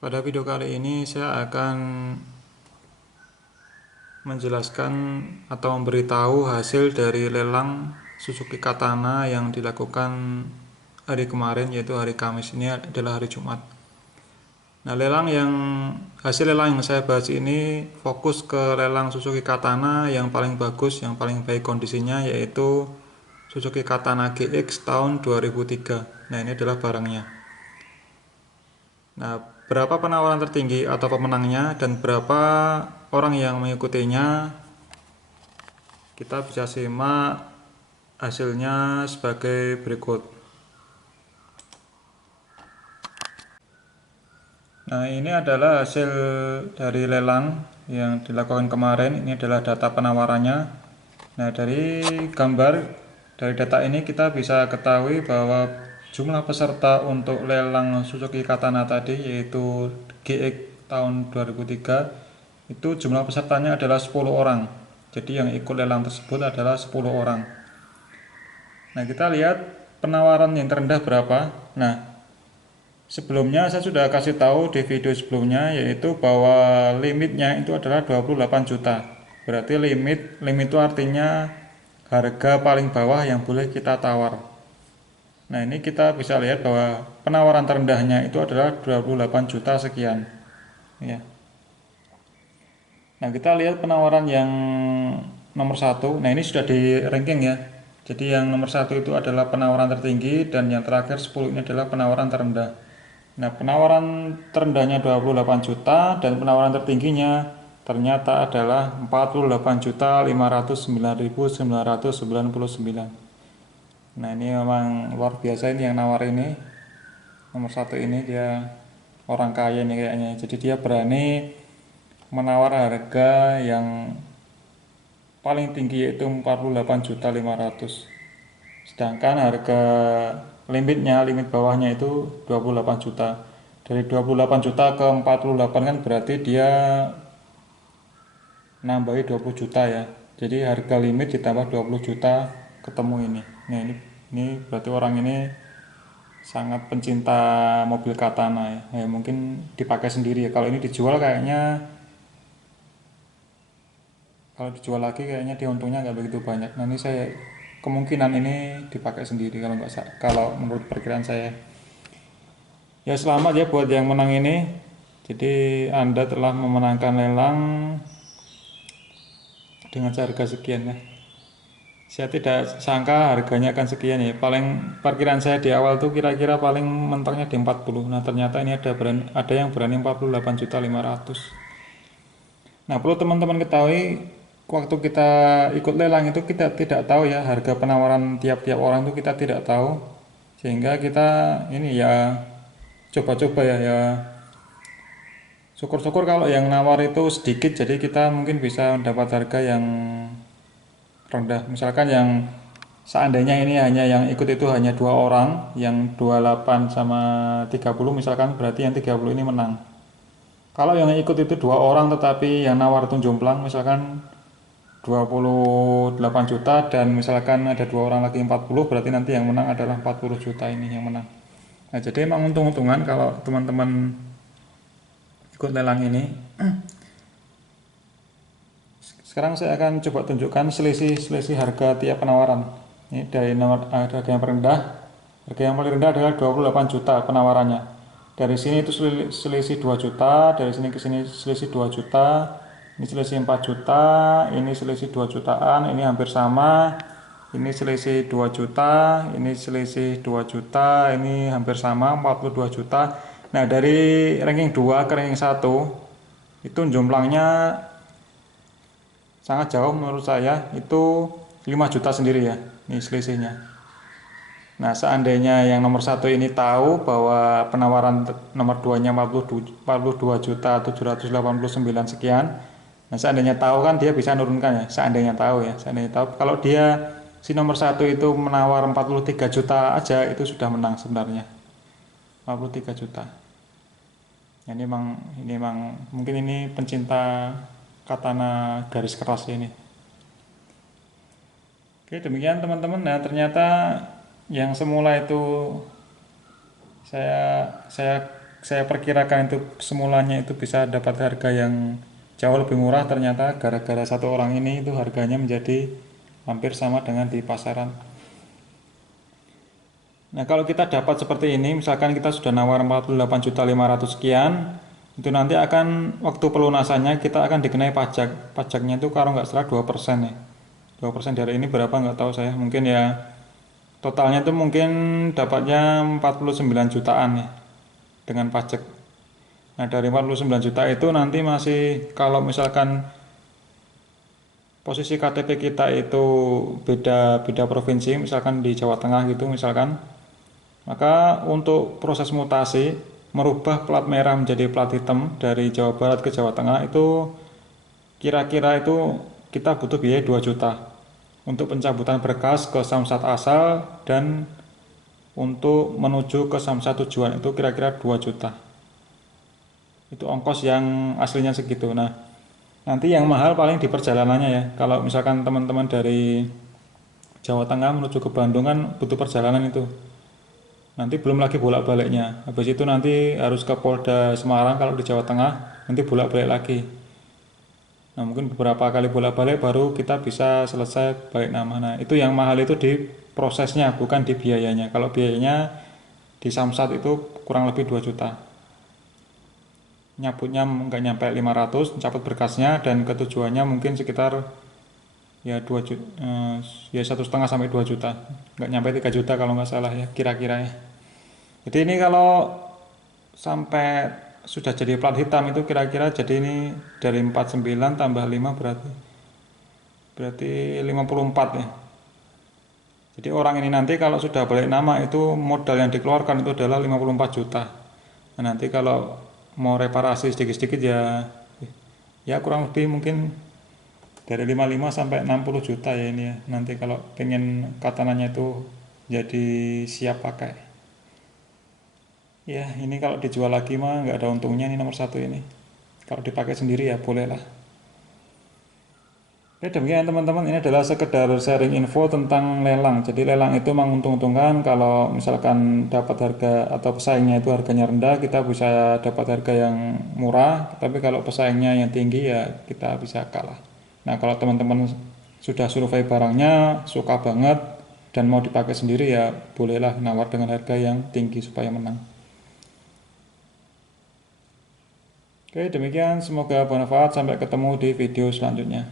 Pada video kali ini saya akan menjelaskan atau memberitahu hasil dari lelang Suzuki Katana yang dilakukan hari kemarin, yaitu hari Kamis. Ini adalah hari Jumat. Nah, hasil lelang yang saya bahas ini fokus ke lelang Suzuki Katana yang paling bagus, yang paling baik kondisinya, yaitu Suzuki Katana GX tahun 2003. Nah, ini adalah barangnya. Nah, berapa penawaran tertinggi atau pemenangnya dan berapa orang yang mengikutinya, kita bisa simak hasilnya sebagai berikut. Nah, ini adalah hasil dari lelang yang dilakukan kemarin. Ini adalah data penawarannya. Nah, dari data ini kita bisa ketahui bahwa jumlah peserta untuk lelang Suzuki Katana tadi, yaitu GX tahun 2003, itu jumlah pesertanya adalah 10 orang. Jadi yang ikut lelang tersebut adalah 10 orang. Nah, kita lihat penawaran yang terendah berapa. Nah, sebelumnya saya sudah kasih tahu di video sebelumnya, yaitu bahwa limitnya itu adalah 28 juta. Berarti limit itu artinya harga paling bawah yang boleh kita tawar. Nah, ini kita bisa lihat bahwa penawaran terendahnya itu adalah 28 juta sekian. Ya. Nah, kita lihat penawaran yang nomor satu. Nah, ini sudah di ranking ya. Jadi yang nomor satu itu adalah penawaran tertinggi dan yang terakhir 10 ini adalah penawaran terendah. Nah, penawaran terendahnya 28 juta dan penawaran tertingginya ternyata adalah 48.509.999. Nah, ini memang luar biasa, ini yang nawar ini. Nomor satu ini dia orang kaya nih kayaknya. Jadi dia berani menawar harga yang paling tinggi, yaitu 48.500.000. Sedangkan harga limit bawahnya itu 28 juta. Dari 28 juta ke 48 kan berarti dia nambahi 20 juta ya. Jadi harga limit ditambah 20 juta ketemu ini. Nah, ini berarti orang ini sangat pencinta mobil Katana ya. Mungkin dipakai sendiri ya. Kalau ini dijual kayaknya, kalau dijual lagi kayaknya dia untungnya nggak begitu banyak. Nah, ini saya kemungkinan ini dipakai sendiri kalau menurut perkiraan saya. Ya, selamat ya buat yang menang ini. Jadi Anda telah memenangkan lelang dengan harga sekian ya. Saya tidak sangka harganya akan sekian ya. Paling parkiran saya di awal tuh kira-kira paling mentoknya di 40. Nah, ternyata ini ada yang berani 48.500.000. Nah, perlu teman-teman ketahui, waktu kita ikut lelang itu kita tidak tahu ya harga penawaran tiap-tiap orang, itu kita tidak tahu. Sehingga kita ini ya coba-coba ya. Syukur-syukur kalau yang nawar itu sedikit, jadi kita mungkin bisa mendapat harga yang rendah. Misalkan yang seandainya ini hanya yang ikut itu hanya 2 orang, yang 28 sama 30 misalkan, berarti yang 30 ini menang. Kalau yang ikut itu 2 orang tetapi yang nawar itu jomplang, misalkan 28 juta dan misalkan ada 2 orang lagi 40, berarti nanti yang menang adalah 40 juta ini yang menang. Nah, jadi emang untung-untungan kalau teman-teman ikut lelang ini. Sekarang saya akan coba tunjukkan selisih harga tiap penawaran. Ini dari harga yang terendah. Harga yang paling rendah adalah 28 juta penawarannya. Dari sini itu selisih 2 juta, dari sini ke sini selisih 2 juta, ini selisih 4 juta, ini selisih 2 jutaan, ini hampir sama. Ini selisih 2 juta, ini selisih 2 juta, ini hampir sama 42 juta. Nah, dari ranking 2 ke ranking 1 itu jumlahnya sangat jauh menurut saya, itu 5 juta sendiri ya, ini selisihnya. Nah, seandainya yang nomor satu ini tahu bahwa penawaran nomor 2 nya 42 juta 789 sekian. Nah, seandainya tahu kan dia bisa nurunkan ya, seandainya tahu. Kalau dia si nomor satu itu menawar 43 juta aja, itu sudah menang sebenarnya. 43 juta. Nah, ini memang mungkin ini pencinta katana garis keras ini. Oke, demikian teman-teman. Nah, ternyata yang semula itu saya saya perkirakan itu semulanya itu bisa dapat harga yang jauh lebih murah, ternyata gara-gara satu orang ini itu harganya menjadi hampir sama dengan di pasaran. Nah, kalau kita dapat seperti ini, misalkan kita sudah nawar 48.500 sekian, itu nanti akan waktu pelunasannya kita akan dikenai pajak. Pajaknya itu kalau nggak salah 2% ya. 2% dari ini berapa nggak tahu saya. Mungkin ya totalnya itu mungkin dapatnya 49 jutaan ya dengan pajak. Nah, dari 49 juta itu nanti masih kalau misalkan posisi KTP kita itu beda provinsi, misalkan di Jawa Tengah gitu misalkan, maka untuk proses mutasi merubah plat merah menjadi plat hitam dari Jawa Barat ke Jawa Tengah itu kira-kira itu kita butuh biaya 2 juta untuk pencabutan berkas ke Samsat asal, dan untuk menuju ke Samsat tujuan itu kira-kira 2 juta. Itu ongkos yang aslinya segitu. Nah, nanti yang mahal paling di perjalanannya ya. Kalau misalkan teman-teman dari Jawa Tengah menuju ke Bandung kan butuh perjalanan itu. Nanti belum lagi bolak-baliknya. Habis itu nanti harus ke Polda Semarang kalau di Jawa Tengah, nanti bolak-balik lagi. Nah, mungkin beberapa kali bolak-balik baru kita bisa selesai balik nama. Nah, itu yang mahal itu di prosesnya, bukan di biayanya. Kalau biayanya di Samsat itu kurang lebih 2 juta. Nyabutnya nggak nyampe 500, cabut berkasnya, dan ketujuannya mungkin sekitar ya 2 juta, ya 1,5 sampai 2 juta. Nggak nyampe 3 juta kalau nggak salah ya, kira-kira ya. Jadi ini kalau sampai sudah jadi plat hitam itu kira-kira jadi ini dari 49 tambah 5 berarti 54 ya. Jadi orang ini nanti kalau sudah balik nama itu modal yang dikeluarkan itu adalah 54 juta. Nah, nanti kalau mau reparasi sedikit-sedikit ya kurang lebih mungkin dari 55 sampai 60 juta ya ini ya. Nanti kalau pengen katananya itu jadi siap pakai. Ya, ini kalau dijual lagi mah nggak ada untungnya, ini nomor satu ini. Kalau dipakai sendiri ya boleh lah. Oke, demikian teman-teman, ini adalah sekedar sharing info tentang lelang. Jadi lelang itu menguntungkan kalau misalkan dapat harga atau pesaingnya itu harganya rendah, kita bisa dapat harga yang murah. Tapi kalau pesaingnya yang tinggi ya kita bisa kalah. Nah, kalau teman-teman sudah survei barangnya, suka banget dan mau dipakai sendiri ya bolehlah nawar dengan harga yang tinggi supaya menang. Oke, demikian, semoga bermanfaat. Sampai ketemu di video selanjutnya.